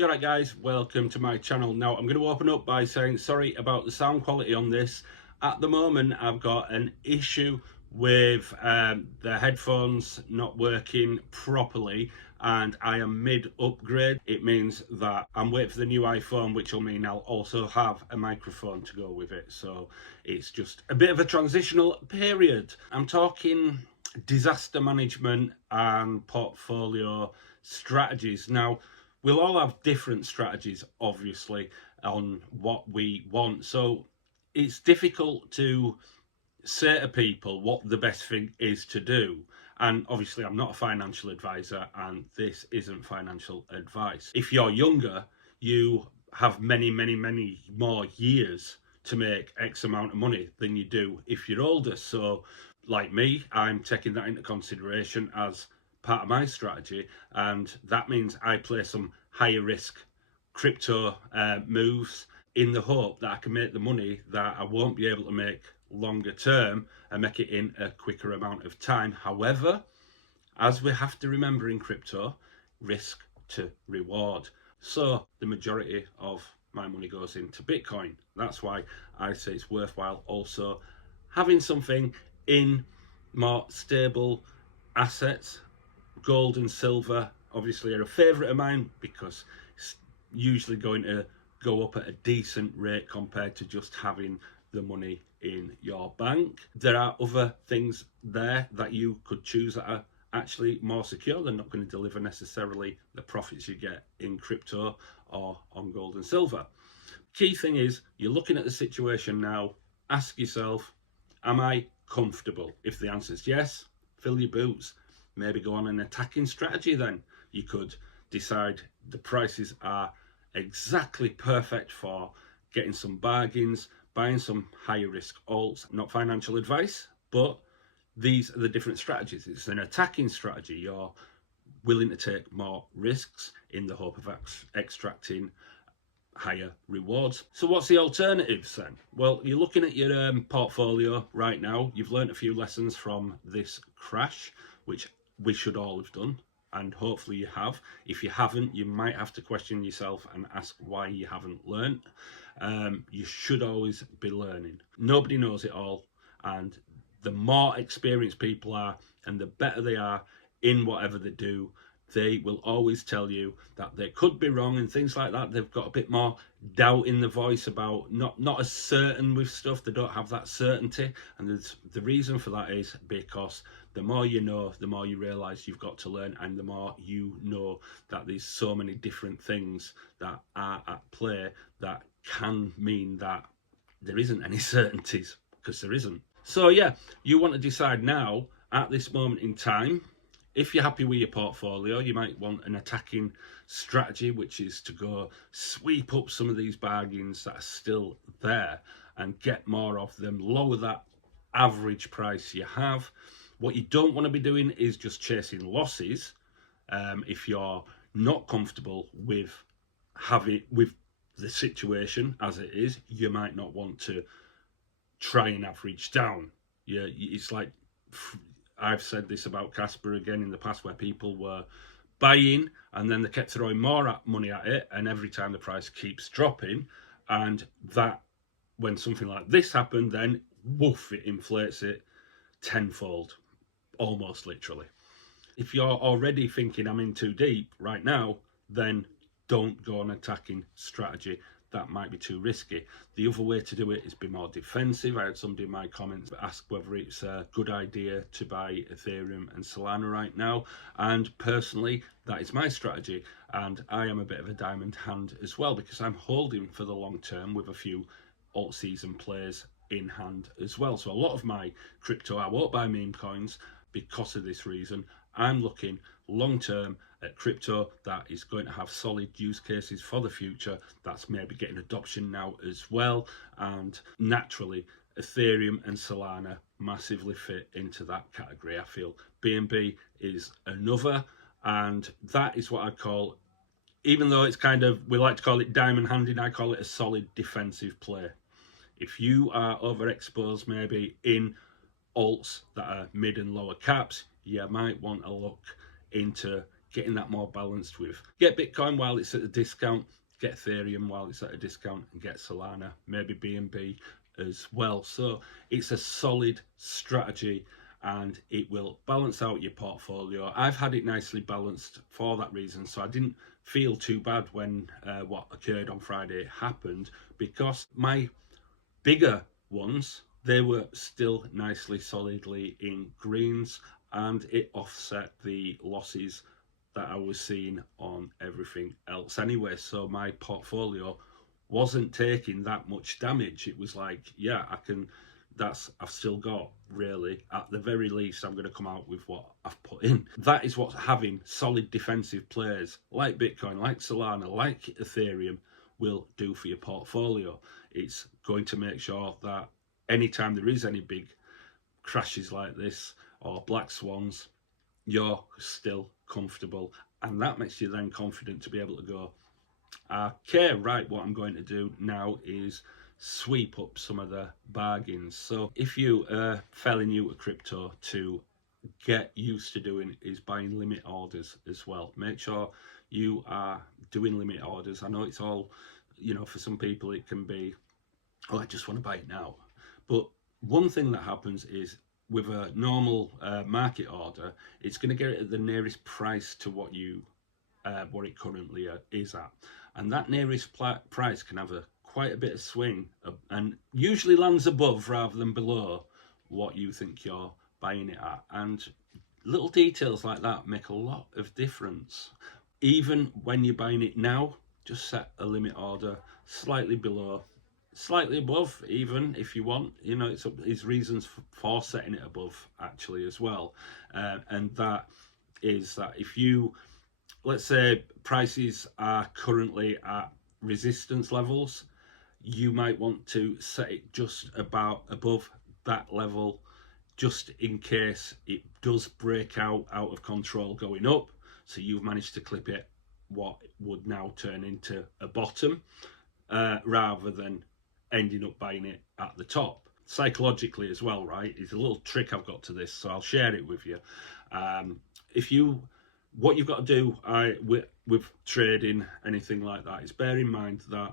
You alright guys, welcome to my channel. Now I'm going to open up by saying sorry about the sound quality on this. At the moment I've got an issue with the headphones not working properly and I am mid upgrade. It means that I'm waiting for the new iPhone, which will mean I'll also have a microphone to go with it. So it's just a bit of a transitional period. I'm talking disaster management and portfolio strategies. Now we'll all have different strategies, obviously, on what we want. So it's difficult to say to people what the best thing is to do. And obviously, I'm not a financial advisor, and this isn't financial advice. If you're younger, you have many more years to make X amount of money than you do if you're older. So, like me, I'm taking that into consideration as part of my strategy, and that means I play some higher risk crypto moves in the hope that I can make the money that I won't be able to make longer term and make it in a quicker amount of time. However, as we have to remember in crypto, risk to reward. So the majority of my money goes into Bitcoin. That's why I say it's worthwhile also having something in more stable assets. Gold and silver obviously are a favourite of mine because it's usually going to go up at a decent rate compared to just having the money in your bank. There are other things there that you could choose that are actually more secure. They're not going to deliver necessarily the profits you get in crypto or on gold and silver. Key thing is you're looking at the situation now. Ask yourself, am I comfortable? If the answer is yes, fill your boots. Maybe go on an attacking strategy then. You could decide the prices are exactly perfect for getting some bargains, buying some higher risk alts. Not financial advice, but these are the different strategies. It's an attacking strategy. You're willing to take more risks in the hope of extracting higher rewards. So what's the alternatives then? Well, you're looking at your portfolio right now. You've learned a few lessons from this crash, which we should all have done, and hopefully you have. If you haven't, you might have to question yourself and ask why you haven't learned. You should always be learning. Nobody knows it all, and the more experienced people are and the better they are in whatever they do, they will always tell you that they could be wrong and things like that. They've got a bit more doubt in the voice about not as certain with stuff. They don't have that certainty, and the reason for that is because the more you know, the more you realize you've got to learn, and the more you know that there's so many different things that are at play that can mean that there isn't any certainties, because there isn't. So yeah, you want to decide now at this moment in time. If you're happy with your portfolio, you might want an attacking strategy, which is to go sweep up some of these bargains that are still there and get more of them, lower that average price you have. What you don't want to be doing is just chasing losses. If you're not comfortable with the situation as it is, you might not want to try and average down. Yeah, it's like, I've said this about Casper again in the past, where people were buying and then they kept throwing more money at it, and every time the price keeps dropping, and that when something like this happened, then woof, it inflates it tenfold, almost literally. If you're already thinking I'm in too deep right now, then don't go on attacking strategy. That might be too risky. The other way to do it is be more defensive. I had somebody in my comments ask whether it's a good idea to buy Ethereum and Solana right now, and personally that is my strategy, and I am a bit of a diamond hand as well because I'm holding for the long term with a few alt season plays in hand as well. So a lot of my crypto, I won't buy meme coins because of this reason. I'm looking long term at crypto that is going to have solid use cases for the future, that's maybe getting adoption now as well, and naturally Ethereum and Solana massively fit into that category. I feel BNB is another, and that is what I call, even though it's kind of, we like to call it diamond handing, I call it a solid defensive play. If you are overexposed maybe in alts that are mid and lower caps, you might want to look into getting that more balanced with. Get Bitcoin while it's at a discount, get Ethereum while it's at a discount, and get Solana, maybe BNB as well. So it's a solid strategy and it will balance out your portfolio. I've had it nicely balanced for that reason, so I didn't feel too bad when what occurred on Friday happened, because my bigger ones, they were still nicely solidly in greens, and it offset the losses that I was seeing on everything else anyway. So my portfolio wasn't taking that much damage. It was like, yeah, I've still got, really, at the very least, I'm going to come out with what I've put in. That is what having solid defensive players like Bitcoin, like Solana, like Ethereum will do for your portfolio. It's going to make sure that anytime there is any big crashes like this or black swans, you're still comfortable, and that makes you then confident to be able to go, okay, right, what I'm going to do now is sweep up some of the bargains. So if you are fairly new to crypto, to get used to doing is buying limit orders as well. Make sure you are doing limit orders. I know it's all, for some people it can be, oh, I just want to buy it now. But one thing that happens is, with a normal market order, it's going to get it at the nearest price to what it currently is at, and that nearest price can have quite a bit of swing, and usually lands above rather than below what you think you're buying it at. And little details like that make a lot of difference. Even when you're buying it now, just set a limit order slightly below, slightly above, even if you want. It's reasons for setting it above actually as well, and that is that if you, let's say prices are currently at resistance levels, you might want to set it just about above that level, just in case it does break out of control going up, so you've managed to clip it what would now turn into a bottom, rather than ending up buying it at the top. Psychologically as well, right? It's a little trick I've got to this, so I'll share it with you. What you've got to do with trading, anything like that, is bear in mind that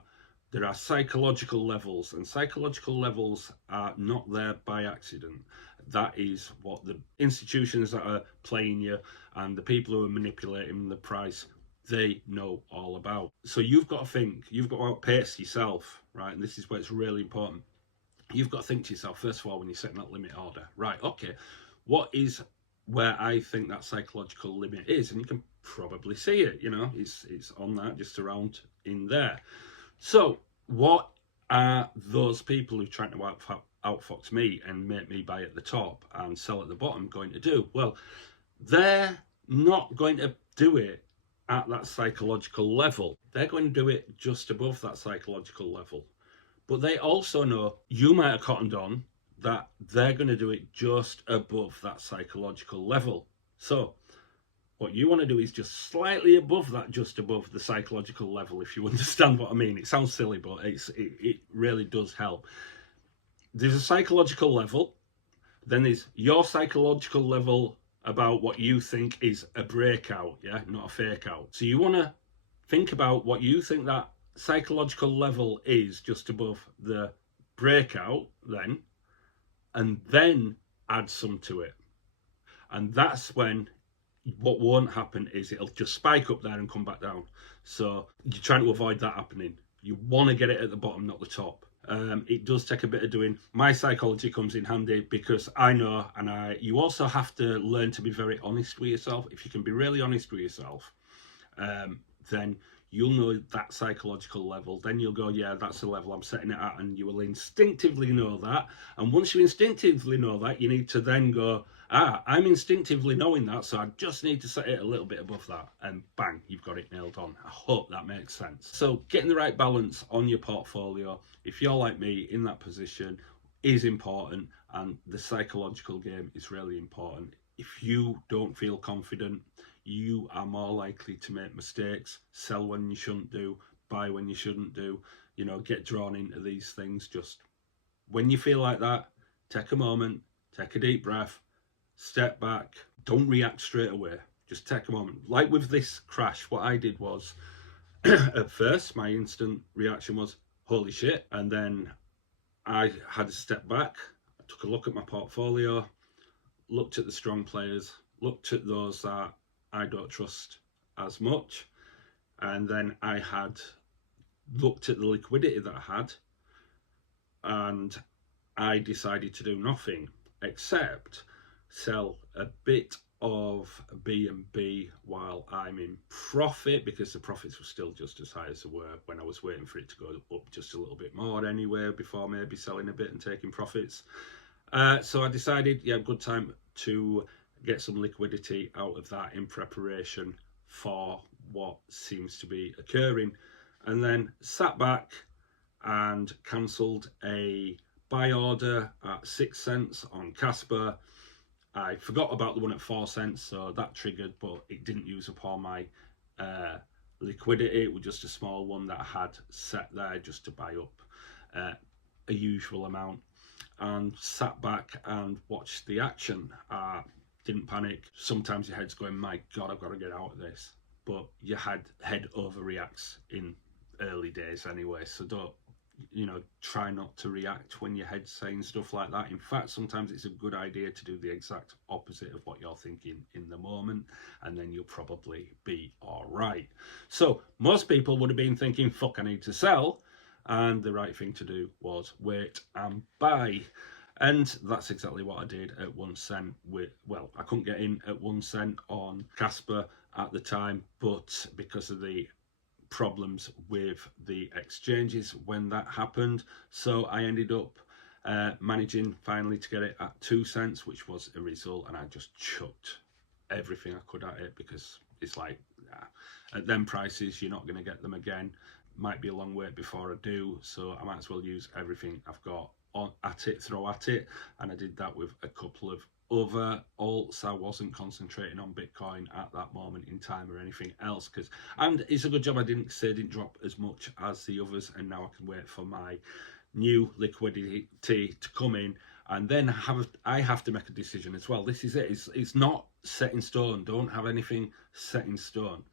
there are psychological levels, and psychological levels are not there by accident. That is what the institutions that are playing you and the people who are manipulating the price, they know all about. So you've got to think, you've got to outpace yourself, right? And this is where it's really important. You've got to think to yourself, first of all, when you're setting that limit order, right, okay, what is where I think that psychological limit is? And you can probably see it, it's on that, just around in there. So what are those people who are trying to outfox me and make me buy at the top and sell at the bottom going to do? Well, they're not going to do it at that psychological level. They're going to do it just above that psychological level. But they also know you might have cottoned on that they're going to do it just above that psychological level. So what you want to do is just slightly above that, just above the psychological level, if you understand what I mean. It sounds silly, but it really does help. There's a psychological level, then there's your psychological level about what you think is a breakout, yeah, not a fake out. So you want to think about what you think that psychological level is just above the breakout then, and then add some to it. And that's when what won't happen is it'll just spike up there and come back down. So you're trying to avoid that happening. You want to get it at the bottom, not the top. It does take a bit of doing. My psychology comes in handy because I know, and you also have to learn to be very honest with yourself. If you can be really honest with yourself, then you'll know that psychological level. Then you'll go, yeah, that's the level I'm setting it at, and you will instinctively know that. And once you instinctively know that, you need to then go, I'm instinctively knowing that, so I just need to set it a little bit above that, and bang, you've got it nailed on. I hope that makes sense. So getting the right balance on your portfolio, if you're like me in that position, is important, and the psychological game is really important. If you don't feel confident, you are more likely to make mistakes, sell when you shouldn't do, buy when you shouldn't do, get drawn into these things. Just when you feel like that, take a moment, take a deep breath, step back, don't react straight away. just take a moment. Like with this crash, what I did was, at first, my instant reaction was, holy shit. And then I had to step back, I took a look at my portfolio, looked at the strong players, looked at those that I don't trust as much. And then I had looked at the liquidity that I had, and I decided to do nothing except sell a bit of B&B while I'm in profit, because the profits were still just as high as they were when I was waiting for it to go up just a little bit more anyway, before maybe selling a bit and taking profits. So I decided, yeah, good time to get some liquidity out of that in preparation for what seems to be occurring, and then sat back and cancelled a buy order at 6 cents on Casper. I forgot about the one at 4 cents, so that triggered, but it didn't use up all my liquidity. It was just a small one that I had set there just to buy up a usual amount, and sat back and watched the action. Didn't panic. Sometimes your head's going, my God, I've got to get out of this. But your head overreacts in early days anyway, so don't, try not to react when your head's saying stuff like that. In fact, sometimes it's a good idea to do the exact opposite of what you're thinking in the moment, and then you'll probably be all right. So most people would have been thinking, fuck, I need to sell, and the right thing to do was wait and buy. And that's exactly what I did at 1 cent. Well, I couldn't get in at 1 cent on Casper at the time, but because of the problems with the exchanges when that happened, so I ended up managing finally to get it at 2 cents, which was a result, and I just chucked everything I could at it, because it's like, at them prices you're not going to get them again. Might be a long wait before I do, so I might as well use everything I've got at it, throw at it. And I did that with a couple of other alts. I wasn't concentrating on Bitcoin at that moment in time or anything else, and it's a good job I didn't drop as much as the others, and now I can wait for my new liquidity to come in, and then I have to make a decision as well. This is it. It's not set in stone. Don't have anything set in stone.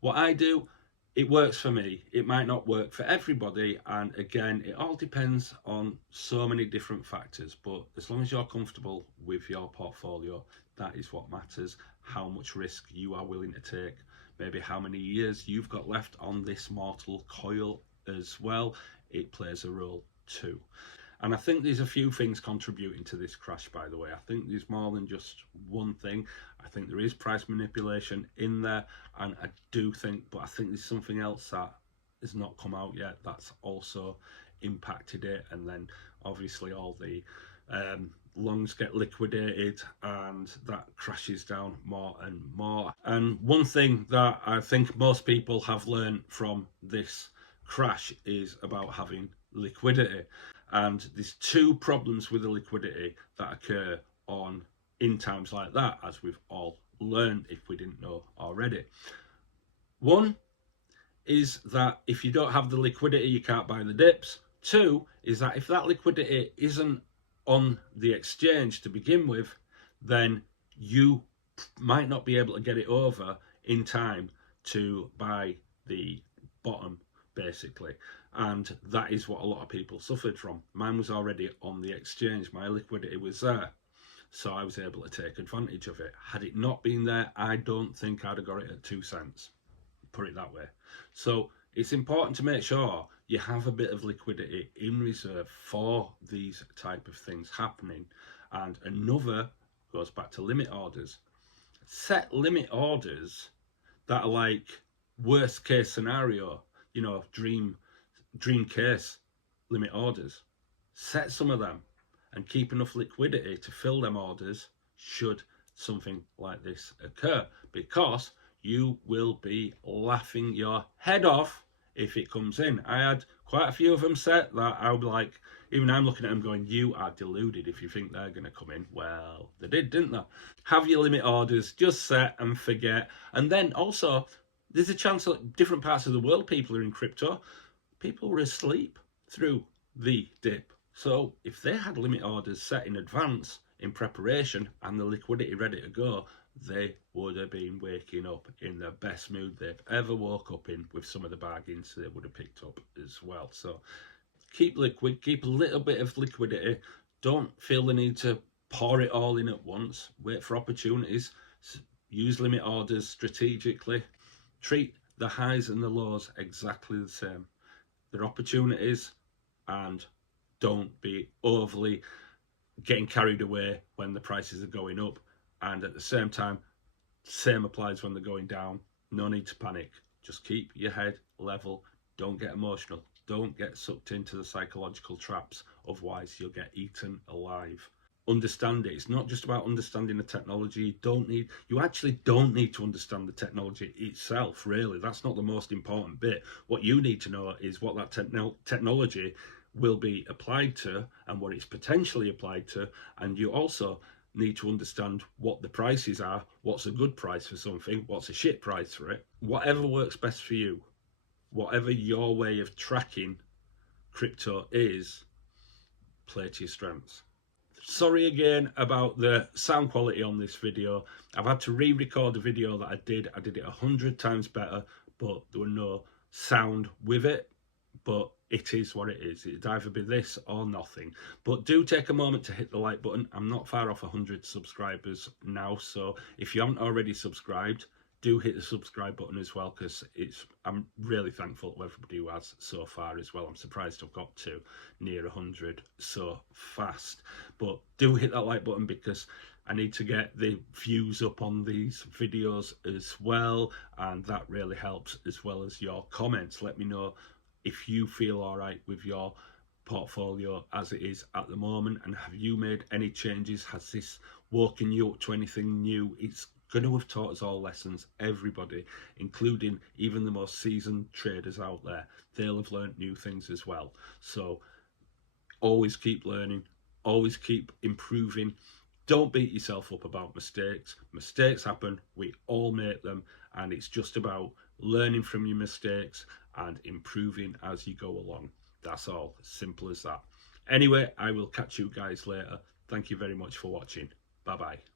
What I do, it works for me. It might not work for everybody, and again, it all depends on so many different factors, but as long as you're comfortable with your portfolio, that is what matters. How much risk you are willing to take, maybe how many years you've got left on this mortal coil as well, it plays a role too. And I think there's a few things contributing to this crash, by the way. I think there's more than just one thing. I think there is price manipulation in there, and I think there's something else that has not come out yet that's also impacted it. And then obviously all the longs get liquidated, and that crashes down more and more. And one thing that I think most people have learned from this crash is about having liquidity. And there's two problems with the liquidity that occur in times like that, as we've all learned if we didn't know already. One is that if you don't have the liquidity, you can't buy the dips. Two is that if that liquidity isn't on the exchange to begin with, then you might not be able to get it over in time to buy the bottom, basically. And that is what a lot of people suffered from. Mine was already on the exchange. My liquidity was there, so I was able to take advantage of it. Had it not been there, I don't think I'd have got it at 2 cents, put it that way. So it's important to make sure you have a bit of liquidity in reserve for these type of things happening. And another goes back to limit orders. Set limit orders that are like worst case scenario, dream case limit orders. Set some of them and keep enough liquidity to fill them orders should something like this occur, because you will be laughing your head off if it comes in. I had quite a few of them set that I would like, even I'm looking at them going, you are deluded if you think they're going to come in. Well, they did, didn't they? Have your limit orders, just set and forget. And then also, there's a chance that different parts of the world, people are in crypto, people were asleep through the dip. So if they had limit orders set in advance in preparation and the liquidity ready to go, they would have been waking up in the best mood they've ever woke up in with some of the bargains they would have picked up as well. So keep liquid, keep a little bit of liquidity. Don't feel the need to pour it all in at once. Wait for opportunities. Use limit orders strategically. Treat the highs and the lows exactly the same. They're opportunities, and don't be overly getting carried away when the prices are going up. And at the same time, same applies when they're going down. No need to panic. Just keep your head level. Don't get emotional. Don't get sucked into the psychological traps. Otherwise, you'll get eaten alive. Understand it. It's not just about understanding the technology. You actually don't need to understand the technology itself, really. That's not the most important bit. What you need to know is what that technology will be applied to and what it's potentially applied to. And you also need to understand what the prices are, what's a good price for something, what's a shit price for it. Whatever works best for you, whatever your way of tracking crypto is, play to your strengths. Sorry again about the sound quality on this video. I've had to re-record a video that I did it 100 times better, but there were no sound with it. But it is what it is. It'd either be this or nothing. But do take a moment to hit the like button. I'm not far off 100 subscribers now, so if you haven't already subscribed, do hit the subscribe button as well, because I'm really thankful to everybody who has so far as well. I'm surprised I've got to near 100 so fast. But do hit that like button, because I need to get the views up on these videos as well, and that really helps, as well as your comments. Let me know if you feel all right with your portfolio as it is at the moment, and have you made any changes? Has this woken you up to anything new? It's going to have taught us all lessons. Everybody, including even the most seasoned traders out there, they'll have learned new things as well. So always keep learning, always keep improving. Don't beat yourself up about mistakes. Mistakes happen, we all make them, and it's just about learning from your mistakes and improving as you go along. That's all, simple as that. Anyway, I will catch you guys later. Thank you very much for watching. Bye bye.